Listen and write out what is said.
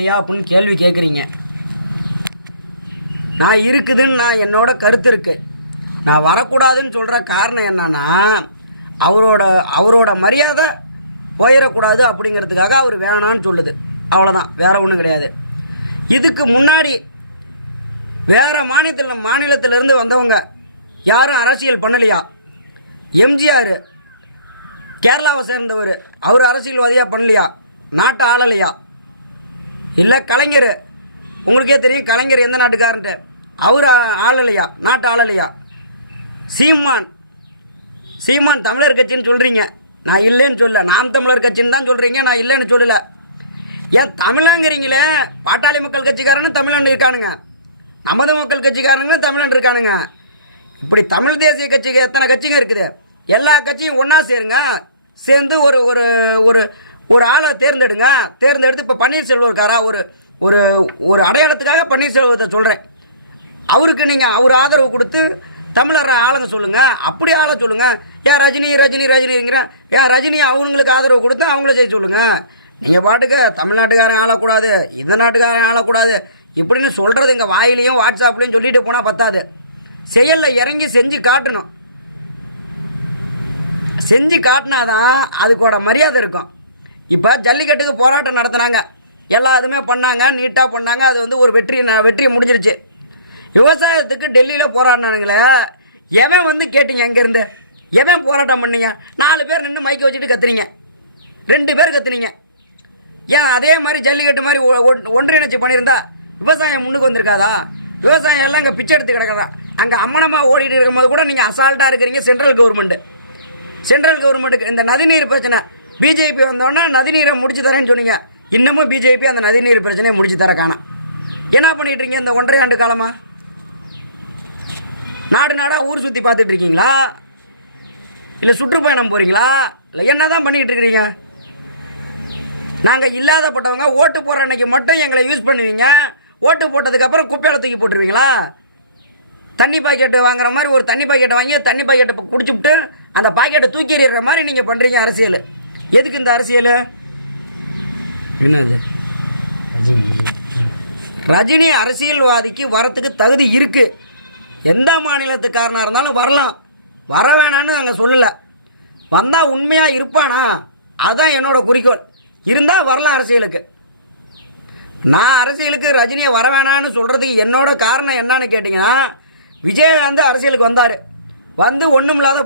இல்லையா அப்படின்னு கேள்வி கேட்குறீங்க. நான் இருக்குதுன்னு நான் என்னோட கருத்து இருக்கு. நான் வரக்கூடாதுன்னு சொல்கிற காரணம் என்னன்னா, அவரோட மரியாதை போயிடக்கூடாது அப்படிங்கிறதுக்காக அவர் வேணான்னு சொல்லுது. அவ்வளோதான், வேற ஒன்றும் கிடையாது. இதுக்கு முன்னாடி வேற மாநிலத்திலிருந்து வந்தவங்க யாரும் அரசியல் பண்ணலையா? எம்ஜிஆர் கேரளாவை சேர்ந்தவர், அவர் அரசியல்வாதியா பண்ணலையா? நாட்டை ஆளலையா? இல்லை கலைஞர், உங்களுக்கே தெரியும் கலைஞர் எந்த நாட்டுக்காரன்ட்டு, அவர் ஆளலையா? நாட்டை ஆளலையா? சீமான் தமிழர் கட்சின்னு சொல்கிறீங்க, நான் இல்லைன்னு சொல்ல. நாம் தமிழர் கட்சின்னு தான் சொல்கிறீங்க, நான் இல்லைன்னு சொல்லலை. ஏன் தமிழங்கிறீங்களே? பாட்டாளி மக்கள் கட்சிக்காரன்னு தமிழன் இருக்கானுங்க, நமது மக்கள் கட்சிக்காரங்களும் தமிழன் இருக்கானுங்க. இப்படி தமிழ் தேசிய கட்சிக்கு எத்தனை கட்சிங்க இருக்குது? எல்லா கட்சியும் ஒன்றா சேருங்க, சேர்ந்து ஒரு ஒரு ஒரு ஒரு ஆளை தேர்ந்தெடுங்க. தேர்ந்தெடுத்து இப்போ பன்னீர்செல்வம் இருக்காரா, ஒரு ஒரு ஒரு அடையாளத்துக்காக பன்னீர்செல்வத்தை சொல்கிறேன். அவருக்கு நீங்கள் அவர் ஆதரவு கொடுத்து தமிழர் ஆளுங்க சொல்லுங்கள், அப்படி ஆள சொல்லுங்கள். ஏன் ரஜினிங்கிற ஏன் ரஜினி அவங்களுக்கு ஆதரவு கொடுத்து அவங்கள செய்ய சொல்லுங்கள். நீங்கள் பாட்டுக்கு தமிழ்நாட்டுக்காரன் ஆளக்கூடாது, இந்த நாட்டுக்காரன் ஆளக்கூடாது இப்படின்னு சொல்கிறது இங்கே வாயிலையும் வாட்ஸ்அப்லையும் சொல்லிட்டு போனால் பத்தாது. செயலில் இறங்கி செஞ்சு காட்டணும். செஞ்சு காட்டினாதான் அதுக்கோட மரியாதை இருக்கும். இப்போ ஜல்லிக்கட்டுக்கு போராட்டம் நடத்துனாங்க, எல்லாத்துமே பண்ணாங்க, நீட்டாக பண்ணாங்க. அது வந்து ஒரு வெற்றியை முடிஞ்சிருச்சு. விவசாயத்துக்கு டெல்லியில் போராடினானுங்களே, எவன் வந்து கேட்டீங்க? இங்கேருந்து எவன் போராட்டம் பண்ணீங்க? 4 பேர் நின்று மைக்க வச்சுட்டு கத்துறீங்க, 2 பேர் கத்துனீங்க. ஏன் அதே மாதிரி ஜல்லிக்கட்டு மாதிரி ஒன்றிணைச்சு பண்ணியிருந்தா விவசாயம் முன்னுக்கு வந்திருக்காதா? விவசாயம் எல்லாம் இங்கே பிச்சை எடுத்து கிடக்குறா. அங்கே அம்மனமாக ஓடிட்டு இருக்கும்போது கூட நீங்கள் அசால்ட்டாக இருக்கிறீங்க. சென்ட்ரல் கவர்மெண்ட்டுக்கு இந்த நதிநீர் பிரச்சனை, பிஜேபி வந்தோன்னா நதிநீரை முடிச்சு தரேன்னு சொன்னீங்க. இன்னமும் பிஜேபி அந்த நதிநீர் பிரச்சனையை முடிச்சு தர காணோம். என்ன பண்ணிட்டு இருக்கீங்க இந்த 1.5 ஆண்டு காலமா? நாடாக ஊர் சுற்றி பார்த்துட்டு இருக்கீங்களா, இல்லை சுற்றுப்பயணம் போகிறீங்களா, இல்லை என்ன தான் பண்ணிக்கிட்டு இருக்கிறீங்க? நாங்கள் இல்லாதப்பட்டவங்க ஓட்டு போடுற அன்னைக்கு மட்டும் எங்களை யூஸ் பண்ணுவீங்க, ஓட்டு போட்டதுக்கப்புறம் குப்பையில தூக்கி போட்டுருவீங்களா? தண்ணி பாக்கெட்டு வாங்குற மாதிரி ஒரு தண்ணி பாக்கெட்டை வாங்கி தண்ணி பாக்கெட்டை குடிச்சுவிட்டு அந்த பாக்கெட்டை தூக்கி எறிகிற மாதிரி நீங்கள் பண்ணுறீங்க அரசியல். எதுக்கு இந்த அரசியல்? என்னது? ரஜினி அரசியல்வாதிக்கு வரத்துக்கு தகுதி இருக்கு. எந்த மாநிலத்துக்காரனாக இருந்தாலும் வரலாம், வர வேணான்னு நாங்கள் சொல்லலை. வந்தால் உண்மையாக இருப்பானா, அதுதான் என்னோட குறிக்கோள். இருந்தால் வரலாம் அரசியலுக்கு. நான் அரசியலுக்கு ரஜினியை வர வேணான்னு சொல்கிறதுக்கு என்னோட காரணம் என்னன்னு கேட்டிங்கன்னா, விஜயகாந்த் அரசியலுக்கு வந்தார், வந்து ஒன்றும் இல்லாத